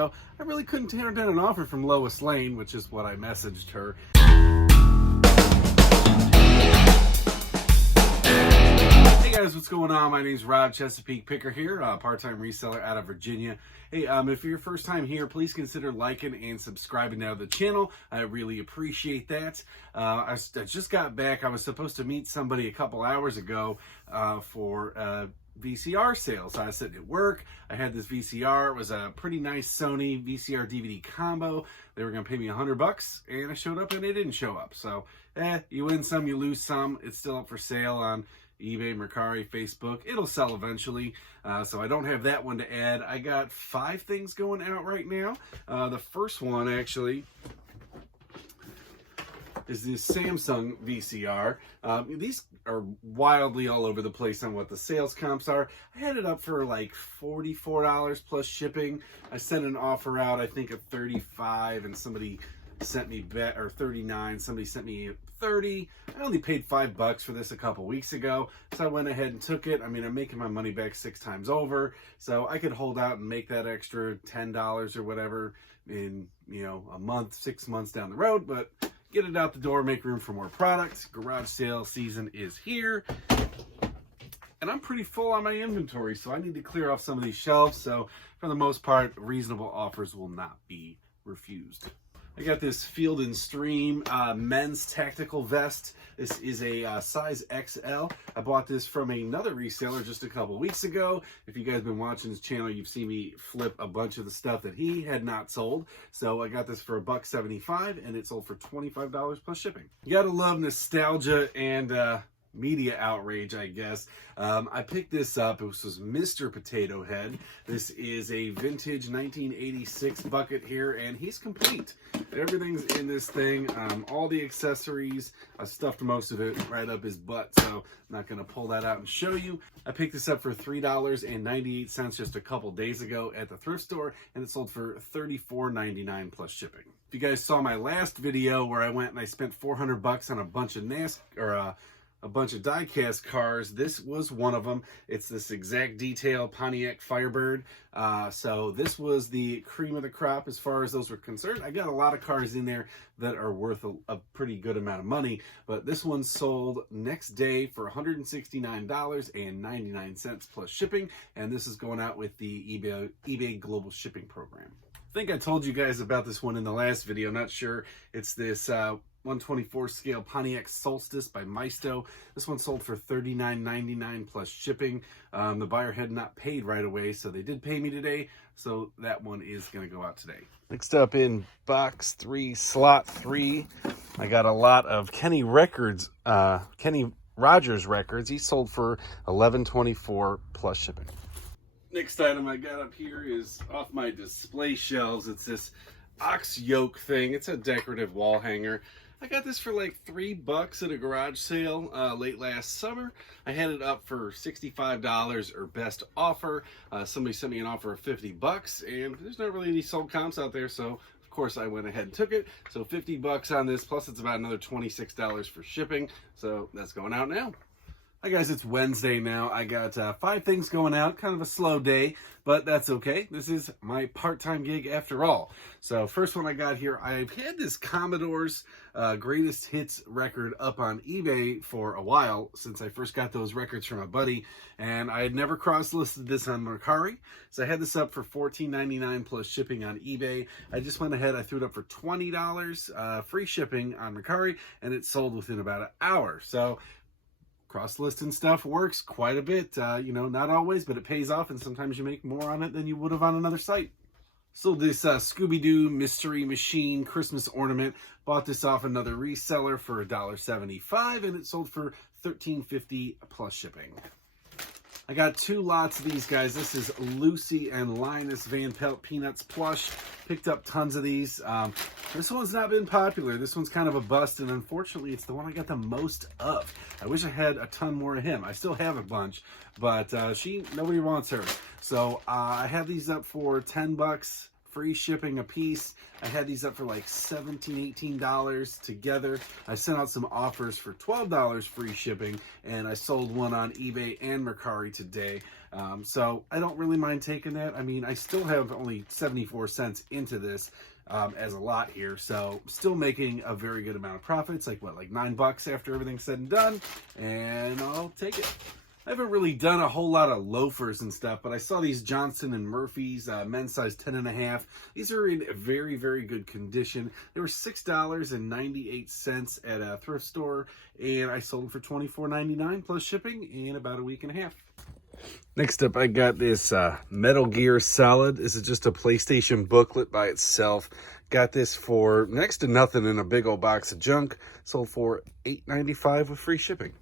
So I really couldn't turn down an offer from Lois Lane, which is what I messaged her. Hey guys, what's going on? My name's Rob, Chesapeake Picker here, part-time reseller out of Virginia. Hey, if you're your first time here, please consider liking and subscribing to the channel. I really appreciate that. I just got back. I was supposed to meet somebody a couple hours ago for VCR sales. So I was sitting at work. I had this VCR. It was a pretty nice Sony VCR DVD combo. They were going to pay me $100, and I showed up and they didn't show up. So, you win some, you lose some. It's still up for sale on eBay, Mercari, Facebook. It'll sell eventually. So I don't have that one to add. I got 5 things going out right now. The first one actually is this Samsung VCR. These are wildly all over the place on what the sales comps are. I had it up for like $44 plus shipping. I sent an offer out, I think of $35, and somebody sent me or $39. Somebody sent me $30. I only paid $5 for this a couple weeks ago, so I went ahead and took it. I mean, I'm making my money back 6 times over, so I could hold out and make that extra $10 or whatever in, a month, 6 months down the road, but get it out the door, make room for more products. Garage sale season is here. And I'm pretty full on my inventory, so I need to clear off some of these shelves. So for the most part, reasonable offers will not be refused. I got this Field & Stream men's tactical vest. This is a size XL. I bought this from another reseller just a couple weeks ago. If you guys have been watching this channel, you've seen me flip a bunch of the stuff that he had not sold. So I got this for $1.75, and it sold for $25 plus shipping. You gotta love nostalgia and media outrage, I guess. I picked this up. It was Mr. Potato Head. This is a vintage 1986 bucket here, and he's complete. Everything's in this thing. All the accessories. I stuffed most of it right up his butt, so I'm not going to pull that out and show you. I picked this up for $3.98 just a couple days ago at the thrift store, and it sold for $34.99 plus shipping. If you guys saw my last video where I went and I spent $400 on a bunch of a bunch of die-cast cars, this was one of them. It's this exact detail Pontiac Firebird. So this was the cream of the crop as far as those were concerned. I got a lot of cars in there that are worth a pretty good amount of money, but this one sold next day for $169.99 plus shipping, and this is going out with the eBay Global Shipping Program. I think I told you guys about this one in the last video. I'm not sure. It's this 124 scale Pontiac Solstice by Maisto. This one sold for $39.99 plus shipping. The buyer had not paid right away, so they did pay me today. So that one is going to go out today. Next up in box 3, slot 3, I got a lot of Kenny Rogers records. He sold for $11.24 plus shipping. Next item I got up here is off my display shelves. It's this ox yoke thing. It's a decorative wall hanger. I got this for like $3 at a garage sale late last summer. I had it up for $65 or best offer. Somebody sent me an offer of $50, and there's not really any sold comps out there, so of course I went ahead and took it. So $50 on this, plus it's about another $26 for shipping. So that's going out now. Hi guys, it's Wednesday now. I got 5 things going out, kind of a slow day, but that's okay. This is my part-time gig after all. So first one I got here, I've had this Commodore's greatest hits record up on eBay for a while, since I first got those records from a buddy, and I had never cross-listed this on Mercari. So I had this up for $14.99 plus shipping on eBay. I just went ahead, I threw it up for $20 free shipping on Mercari, and it sold within about an hour. So cross-listing stuff works quite a bit. Not always, but it pays off, and sometimes you make more on it than you would have on another site. So this Scooby-Doo Mystery Machine Christmas ornament, bought this off another reseller for $1.75, and it sold for $13.50 plus shipping. I got 2 lots of these guys. This is Lucy and Linus Van Pelt Peanuts plush. Picked up tons of these. This one's not been popular. This one's kind of a bust, and unfortunately, it's the one I got the most of. I wish I had a ton more of him. I still have a bunch, but nobody wants her. So I have these up for $10 free shipping a piece. I had these up for like $17, $18 together. I sent out some offers for $12 free shipping, and I sold one on eBay and Mercari today. So I don't really mind taking that. I mean, I still have only 74 cents into this as a lot here, so still making a very good amount of profits. Like what, like $9 after everything's said and done, and I'll take it. I haven't really done a whole lot of loafers and stuff, but I saw these Johnson & Murphy's men's size 10.5. These are in very, very good condition. They were $6.98 at a thrift store, and I sold them for $24.99 plus shipping in about a week and a half. Next up, I got this Metal Gear Solid. This is just a PlayStation booklet by itself. Got this for next to nothing in a big old box of junk. Sold for $8.95 with free shipping.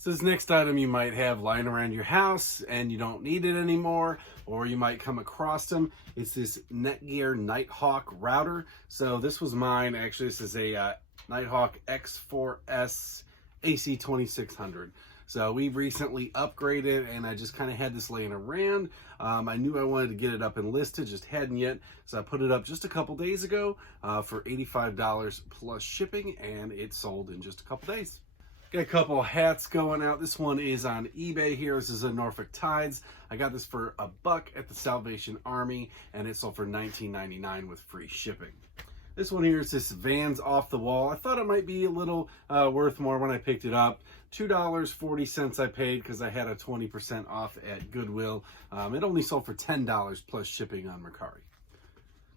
So this next item you might have lying around your house and you don't need it anymore, or you might come across them. It's this Netgear Nighthawk router. So this was mine. Actually, this is a Nighthawk X4S AC2600. So we recently upgraded, and I just kind of had this laying around. I knew I wanted to get it up and listed, just hadn't yet. So I put it up just a couple days ago for $85 plus shipping, and it sold in just a couple days. Got a couple hats going out. This one is on eBay here. This is a Norfolk Tides. I got this for $1 at the Salvation Army, and it sold for $19.99 with free shipping. This one here is this Vans Off the Wall. I thought it might be a little worth more when I picked it up. $2.40 I paid because I had a 20% off at Goodwill. It only sold for $10 plus shipping on Mercari.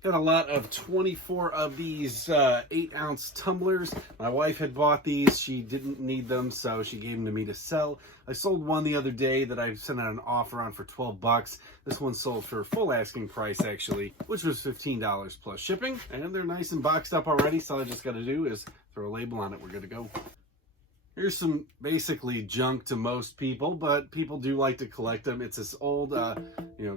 Got a lot of 24 of these 8-ounce tumblers. My wife had bought these. She didn't need them, so she gave them to me to sell. I sold one the other day that I sent out an offer on for $12. This one sold for full asking price, actually, which was $15 plus shipping. And they're nice and boxed up already, so all I just got to do is throw a label on it. We're good to go. Here's some basically junk to most people, but people do like to collect them. It's this old,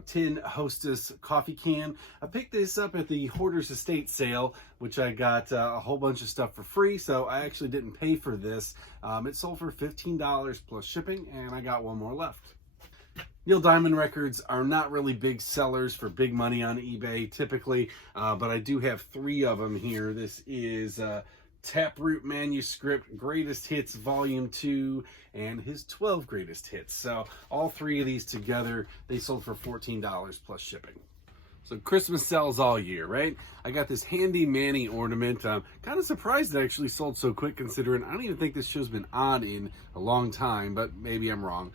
tin Hostess coffee can. I picked this up at the Hoarder's Estate sale, which I got a whole bunch of stuff for free, so I actually didn't pay for this. It sold for $15 plus shipping, and I got one more left. Neil Diamond records are not really big sellers for big money on eBay typically, but I do have 3 of them here. This is Taproot Manuscript Greatest Hits Volume 2 and his 12 Greatest Hits. So all 3 of these together, they sold for $14 plus shipping. So Christmas sells all year, right? I got this handy Manny ornament. Kind of surprised it actually sold so quick, considering I don't even think this show's been on in a long time, but maybe I'm wrong.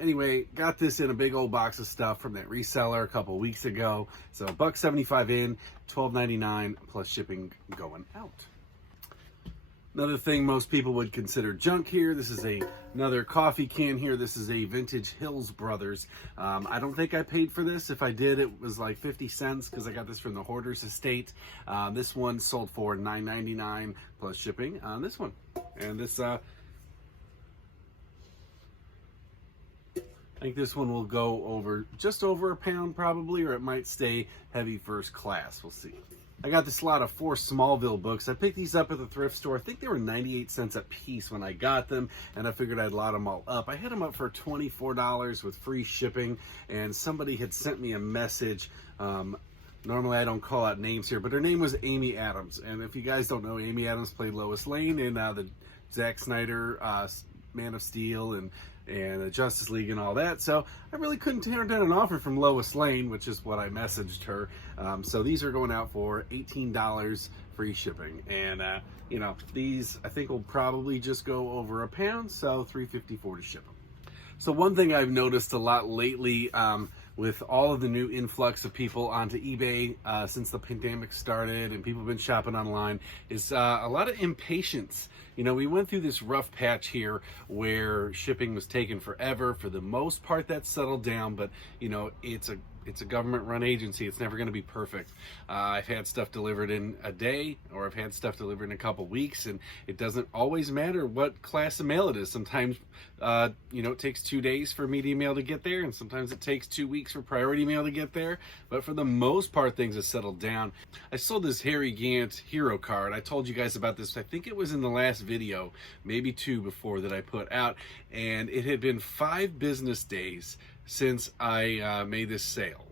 Anyway, got this in a big old box of stuff from that reseller a couple weeks ago. So $1.75 in, $12.99 plus shipping going out. Another thing most people would consider junk here. This is another coffee can here. This is a vintage Hills Brothers. I don't think I paid for this. If I did, it was like 50 cents because I got this from the Hoarder's Estate. This one sold for $9.99 plus shipping on this one. And this, I think this one will go over just over £1 probably, or it might stay heavy first class. We'll see. I got this lot of 4 Smallville books. I picked these up at the thrift store. I think they were 98 cents a piece when I got them, and I figured I'd lot them all up. I had them up for $24 with free shipping, and somebody had sent me a message. Normally I don't call out names here, but her name was Amy Adams. And if you guys don't know, Amy Adams played Lois Lane in the Zack Snyder Man of Steel and the Justice League and all that. So I really couldn't turn down an offer from Lois Lane, which is what I messaged her. So these are going out for $18 free shipping. And, these I think will probably just go over £1, so $3.54 to ship them. So one thing I've noticed a lot lately with all of the new influx of people onto eBay since the pandemic started and people have been shopping online is a lot of impatience. We went through this rough patch here where shipping was taking forever. For the most part, that's settled down, but it's a government-run agency. It's never going to be perfect. I've had stuff delivered in a day, or I've had stuff delivered in a couple weeks, and it doesn't always matter what class of mail it is. Sometimes, it takes 2 days for medium mail to get there, and sometimes it takes 2 weeks for priority mail to get there. But for the most part, things have settled down. I sold this Harry Gant hero card. I told you guys about this. I think it was in the last video, maybe 2 before that I put out, and it had been 5 business days since I made this sale.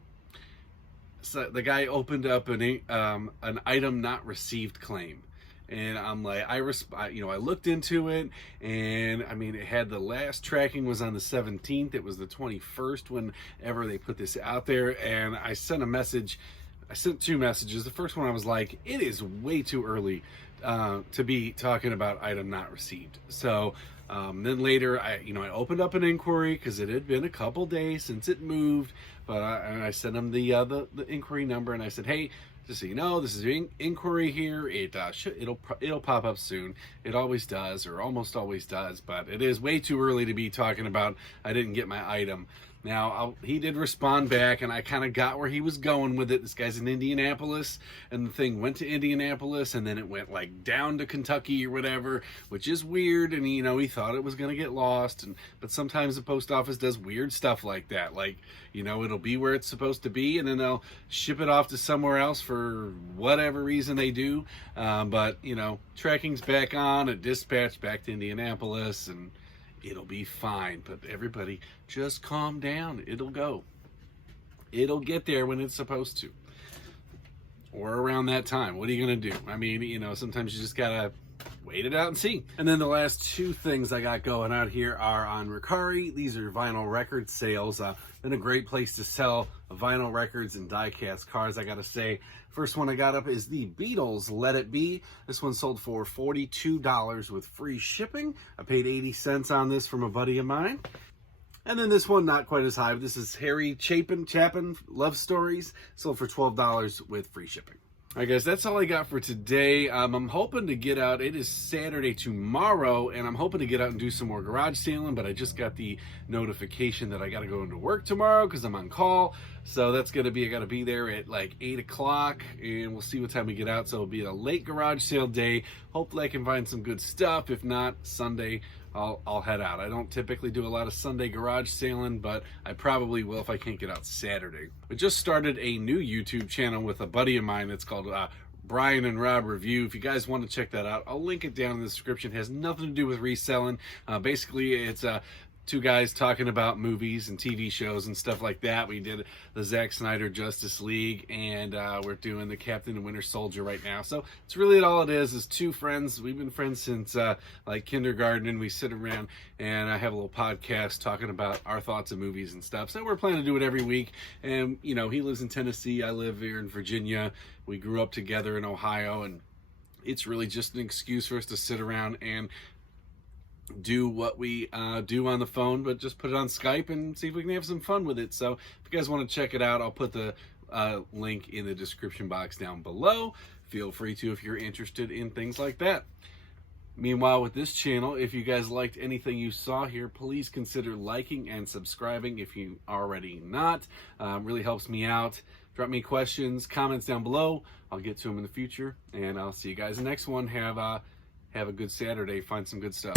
So the guy opened up an item not received claim. And I'm like, I looked into it, and I mean, it had the last tracking was on the 17th. It was the 21st whenever they put this out there. And I sent a message. I sent 2 messages. The first one, I was like, it is way too early to be talking about item not received. So then later, I opened up an inquiry because it had been a couple days since it moved. But I sent him the inquiry number, and I said, hey, just so you know, this is an inquiry here. It'll pop up soon. It always does, or almost always does. But it is way too early to be talking about I didn't get my item. Now, he did respond back, and I kind of got where he was going with it. This guy's in Indianapolis, and the thing went to Indianapolis, and then it went like down to Kentucky or whatever, which is weird. And he thought it was going to get lost, but sometimes the post office does weird stuff like that. Like, it'll be where it's supposed to be, and then they'll ship it off to somewhere else for whatever reason they do. But tracking's back on, it dispatched back to Indianapolis, and it'll be fine. But everybody, just calm down. It'll go. It'll get there when it's supposed to, or around that time. What are you gonna do? I mean, sometimes you just gotta wait it out and see. And then the last 2 things I got going out here are on Mercari. These are vinyl record sales. Been a great place to sell vinyl records and die-cast cars, I gotta say. First one I got up is the Beatles Let It Be. This one sold for $42 with free shipping. I paid 80 cents on this from a buddy of mine. And then this one, not quite as high. This is Harry Chapin Love Stories. Sold for $12 with free shipping. All right, guys, that's all I got for today. I'm hoping to get out. It is Saturday tomorrow, and I'm hoping to get out and do some more garage sailing, but I just got the notification that I got to go into work tomorrow because I'm on call. So that's going to be, I got to be there at like 8 o'clock, and we'll see what time we get out. So it'll be a late garage sale day. Hopefully I can find some good stuff. If not, Sunday, I'll head out. I don't typically do a lot of Sunday garage sailing, but I probably will if I can't get out Saturday. We just started a new YouTube channel with a buddy of mine that's called Brian and Rob Review. If you guys want to check that out, I'll link it down in the description. It has nothing to do with reselling. Basically, it's 2 guys talking about movies and TV shows and stuff like that. We did the Zack Snyder Justice League, and we're doing the Captain and Winter Soldier right now. So it's really all it is 2 friends. We've been friends since like kindergarten, and we sit around and I have a little podcast talking about our thoughts of movies and stuff. So we're planning to do it every week. And he lives in Tennessee. I live here in Virginia. We grew up together in Ohio, and it's really just an excuse for us to sit around and do what we do on the phone, but just put it on Skype and see if we can have some fun with it. So if you guys want to check it out, I'll put the link in the description box down below. Feel free to if you're interested in things like that. Meanwhile, with this channel, if you guys liked anything you saw here, please consider liking and subscribing if you already not. Really helps me out. Drop me questions, comments down below. I'll get to them in the future, and I'll see you guys in the next one. Have a good Saturday. Find some good stuff.